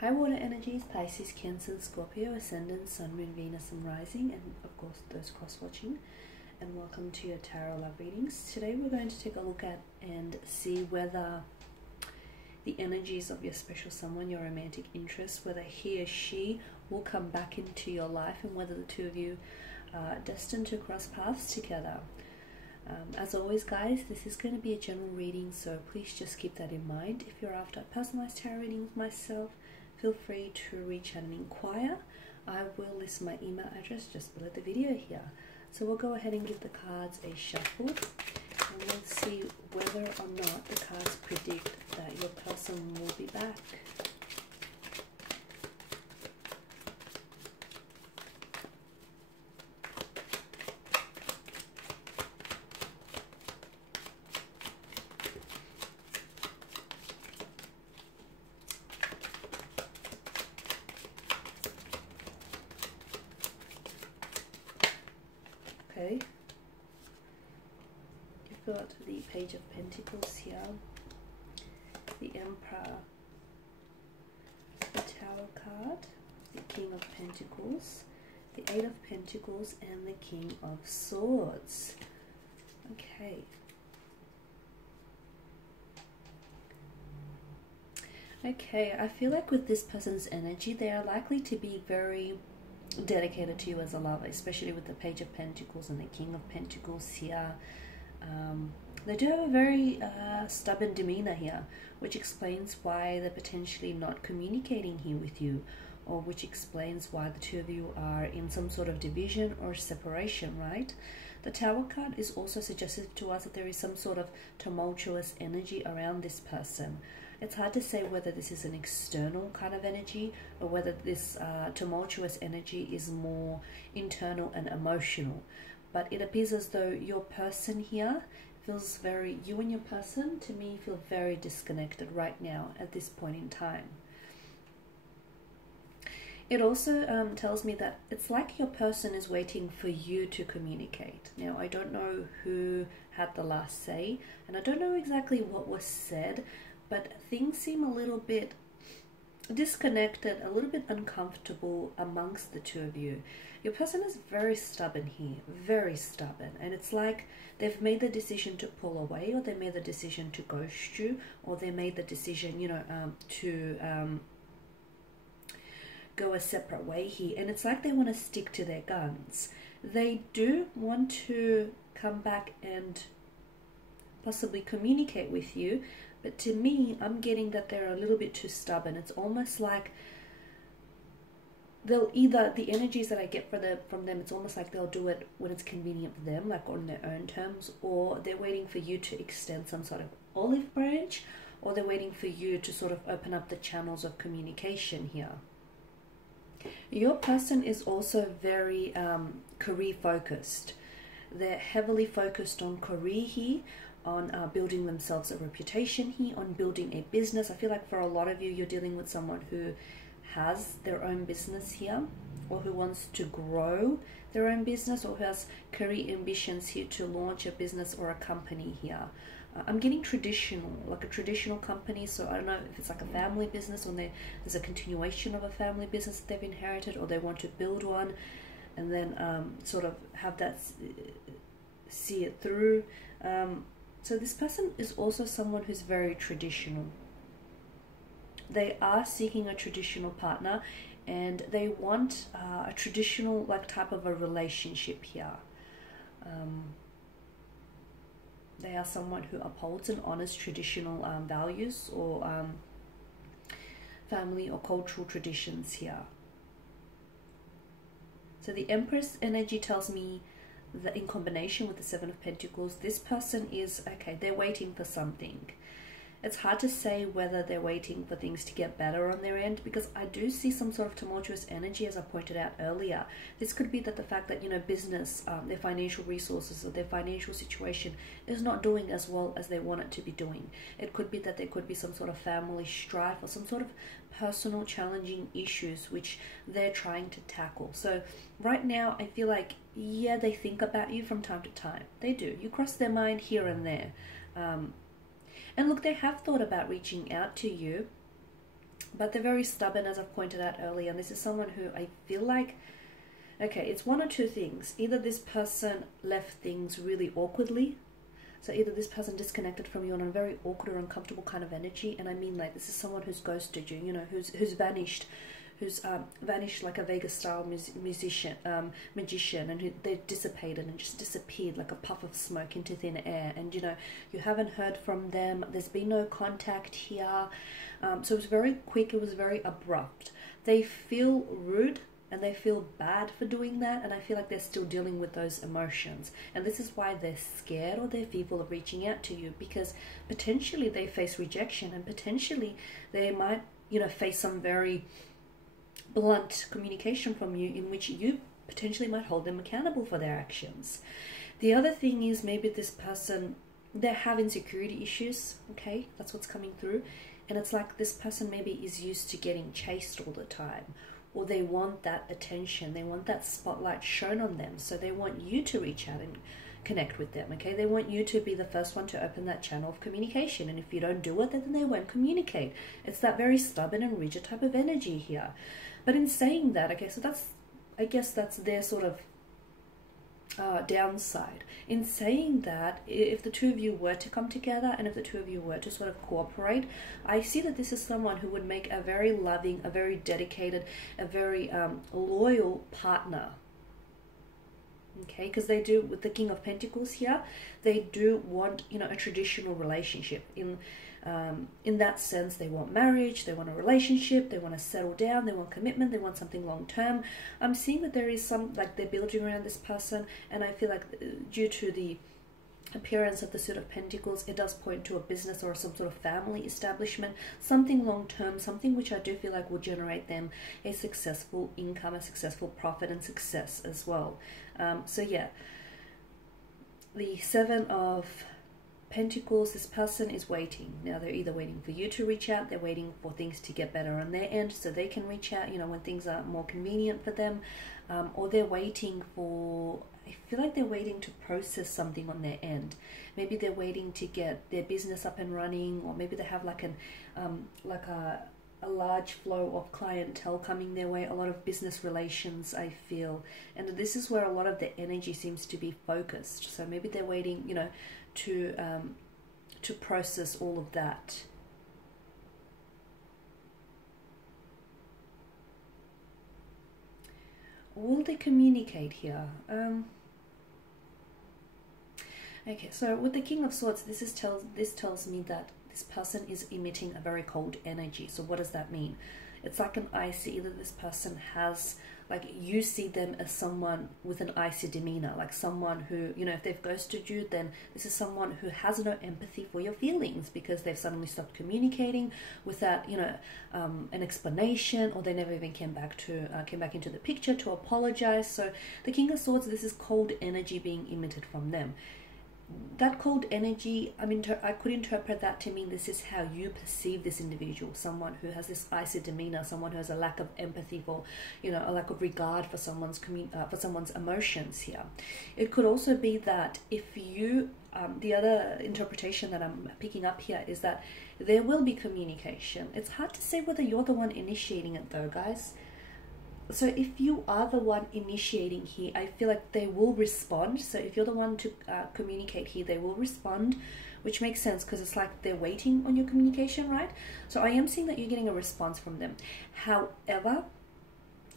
High water energies, Pisces, Cancer, Scorpio, Ascendant, Sun, Moon, Venus, and Rising, and of course those cross-watching. And welcome to your Tarot Love Readings. Today we're going to take a look at and see whether the energies of your special someone, your romantic interest, whether he or she will come back into your life and whether the two of you are destined to cross paths together. As always, guys, this is going to be a general reading, so please just keep that in mind. If you're after a personalized tarot reading with myself, feel free to reach out and inquire. I will list my email address just below the video here. So we'll go ahead and give the cards a shuffle, and we'll see whether or not the cards predict that your person will be back. Okay, you've got the Page of Pentacles here, the Emperor, the Tower card, the King of Pentacles, the Eight of Pentacles, and the King of Swords. Okay. Okay, I feel like with this person's energy, they are likely to be very dedicated to you as a lover, especially with the Page of Pentacles and the King of Pentacles here. They do have a very stubborn demeanor here, which explains why they're potentially not communicating here with you, or which explains why the two of you are in some sort of division or separation, right? The Tower card is also suggestive to us that there is some sort of tumultuous energy around this person. It's hard to say whether this is an external kind of energy or whether this tumultuous energy is more internal and emotional. But it appears as though your person here feels very, you and your person, to me, feel very disconnected right now at this point in time. It also tells me that it's like your person is waiting for you to communicate. Now, I don't know who had the last say, and I don't know exactly what was said, but things seem a little bit disconnected, a little bit uncomfortable amongst the two of you. Your person is very stubborn here, very stubborn, and it's like they've made the decision to pull away, or they made the decision to ghost you, or they made the decision, you know, to go a separate way here, and it's like they want to stick to their guns. They do want to come back and possibly communicate with you, but to me, I'm getting that they're a little bit too stubborn. It's almost like they'll either, the energies that I get from them, it's almost like they'll do it when it's convenient for them, like on their own terms, or they're waiting for you to extend some sort of olive branch, or they're waiting for you to sort of open up the channels of communication here. Your person is also very career focused. They're heavily focused on career here, on building themselves a reputation here, on building a business. I feel like for a lot of you, you're dealing with someone who has their own business here, or who wants to grow their own business, or who has career ambitions here to launch a business or a company here. I'm getting traditional, like a traditional company, so I don't know if it's like a family business, or there's a continuation of a family business that they've inherited, or they want to build one and then sort of have that, see it through. So this person is also someone who's very traditional. They are seeking a traditional partner, and they want a traditional like type of a relationship here. They are someone who upholds and honors traditional values, or family or cultural traditions here. So the Empress energy tells me that in combination with the Seven of Pentacles, this person is, okay, they're waiting for something. It's hard to say whether they're waiting for things to get better on their end, because I do see some sort of tumultuous energy, as I pointed out earlier. This could be that the fact that, you know, business, their financial resources or their financial situation is not doing as well as they want it to be doing. It could be that there could be some sort of family strife or some sort of personal challenging issues which they're trying to tackle. So right now, I feel like, yeah, they think about you from time to time. They do. You cross their mind here and there. And look, they have thought about reaching out to you, but they're very stubborn, as I've pointed out earlier. And this is someone who I feel like, okay, it's one or two things. Either this person left things really awkwardly. So either this person disconnected from you on a very awkward or uncomfortable kind of energy. And I mean, like, this is someone who's ghosted you, you know, who's vanished. Who's vanished like a Vegas-style magician, and who they dissipated and just disappeared like a puff of smoke into thin air. And, you know, you haven't heard from them. There's been no contact here. So it was very quick. It was very abrupt. They feel rude and they feel bad for doing that. And I feel like they're still dealing with those emotions. And this is why they're scared or they're fearful of reaching out to you, because potentially they face rejection and potentially they might, you know, face some very blunt communication from you in which you potentially might hold them accountable for their actions. The other thing is maybe this person, they have insecurity issues, okay? That's what's coming through. And it's like this person maybe is used to getting chased all the time, or they want that attention, they want that spotlight shown on them, so they want you to reach out and connect with them, okay? They want you to be the first one to open that channel of communication, and if you don't do it, then they won't communicate. It's that very stubborn and rigid type of energy here. But in saying that, okay, so that's, I guess that's their sort of downside. In saying that, if the two of you were to come together and if the two of you were to sort of cooperate, I see that this is someone who would make a very loving, a very dedicated, a very loyal partner. Okay, because they do, with the King of Pentacles here, they do want, you know, a traditional relationship. In that sense, they want marriage, they want a relationship, they want to settle down, they want commitment, they want something long term. I'm seeing that there is some, like, they're building around this person, and I feel like due to the appearance of the Suit of Pentacles, it does point to a business or some sort of family establishment, something long term, something which I do feel like will generate them a successful income, a successful profit and success as well. So yeah, the Seven of Pentacles, this person is waiting. Now they're either waiting for you to reach out, they're waiting for things to get better on their end so they can reach out, you know, when things are more convenient for them, or they're waiting for, I feel like they're waiting to process something on their end. Maybe they're waiting to get their business up and running, or maybe they have like a large flow of clientele coming their way, a lot of business relations, I feel. And this is where a lot of the energy seems to be focused. So maybe they're waiting, you know, to process all of that. Will they communicate here? Okay, so with the King of Swords, this tells me that this person is emitting a very cold energy. So what does that mean? It's like an icy, either this person has, like, you see them as someone with an icy demeanor, like someone who, you know, if they've ghosted you, then this is someone who has no empathy for your feelings because they've suddenly stopped communicating without, you know, an explanation, or they never even came back into the picture to apologize. So the King of Swords, this is cold energy being emitted from them. That cold energy, I mean, I could interpret that to mean this is how you perceive this individual, someone who has this icy demeanor, someone who has a lack of empathy for, you know, a lack of regard for someone's emotions here. It could also be that if you, the other interpretation that I'm picking up here is that there will be communication. It's hard to say whether you're the one initiating it though, guys. So if you are the one initiating here, I feel like they will respond. So if you're the one to communicate here, they will respond, which makes sense because it's like they're waiting on your communication, right? So I am seeing that you're getting a response from them. However,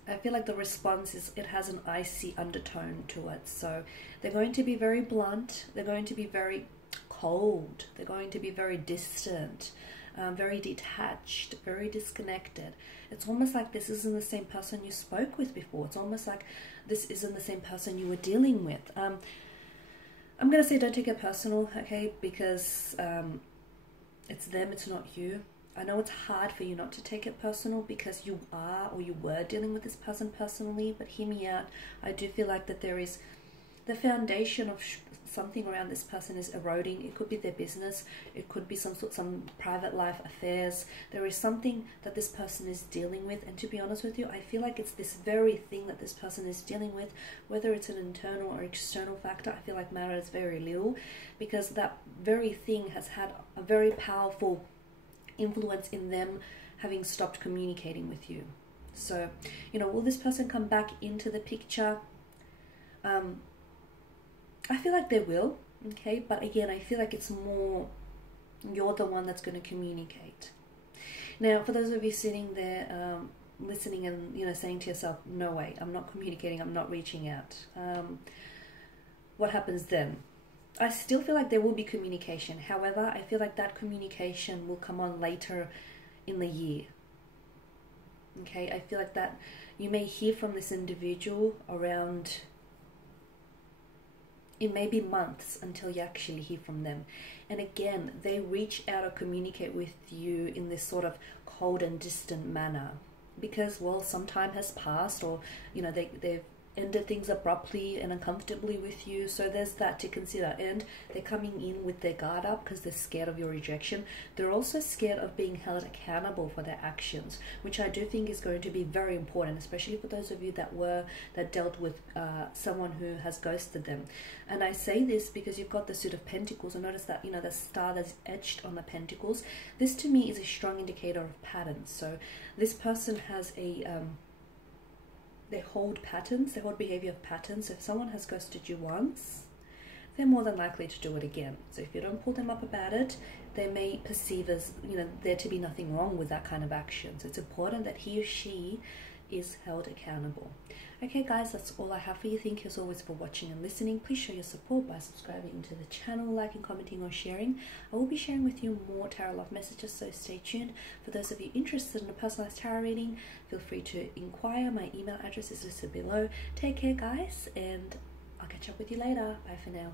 I feel like the response is, it has an icy undertone to it. So they're going to be very blunt. They're going to be very cold. They're going to be very distant. Very detached, very disconnected. It's almost like this isn't the same person you spoke with before. It's almost like this isn't the same person you were dealing with. I'm going to say don't take it personal, okay? Because it's them, it's not you. I know it's hard for you not to take it personal because you are, or you were, dealing with this person personally, but hear me out. I do feel like that there is the foundation of something around this person is eroding. It could be their business, it could be some private life affairs. There is something that this person is dealing with, and to be honest with you, I feel like it's this very thing that this person is dealing with, whether it's an internal or external factor, I feel like matters very little, because that very thing has had a very powerful influence in them having stopped communicating with you. So, you know, will this person come back into the picture? I feel like they will, okay? But again, I feel like it's more you're the one that's going to communicate. Now, for those of you sitting there listening and, you know, saying to yourself, no way, I'm not communicating, I'm not reaching out. What happens then? I still feel like there will be communication. However, I feel like that communication will come on later in the year. Okay, I feel like that you may hear from this individual around, it may be months until you actually hear from them. And again, they reach out or communicate with you in this sort of cold and distant manner because, well, some time has passed, or, you know, they've ended things abruptly and uncomfortably with you. So there's that to consider. And they're coming in with their guard up because they're scared of your rejection. They're also scared of being held accountable for their actions, which I do think is going to be very important, especially for those of you that dealt with someone who has ghosted them. And I say this because you've got the Suit of Pentacles, and notice that, you know, the star that's etched on the Pentacles. This to me is a strong indicator of patterns. So this person has a they hold patterns, they hold behavior of patterns. So if someone has ghosted you once, they're more than likely to do it again. So if you don't pull them up about it, they may perceive as, you know, there to be nothing wrong with that kind of action. So it's important that he or she is held accountable. Okay guys, that's all I have for you. Thank you as always for watching and listening. Please show your support by subscribing to the channel, liking, commenting or sharing. I will be sharing with you more tarot love messages, so stay tuned. For those of you interested in a personalized tarot reading, feel free to inquire. My email address is listed below. Take care guys, and I'll catch up with you later. Bye for now.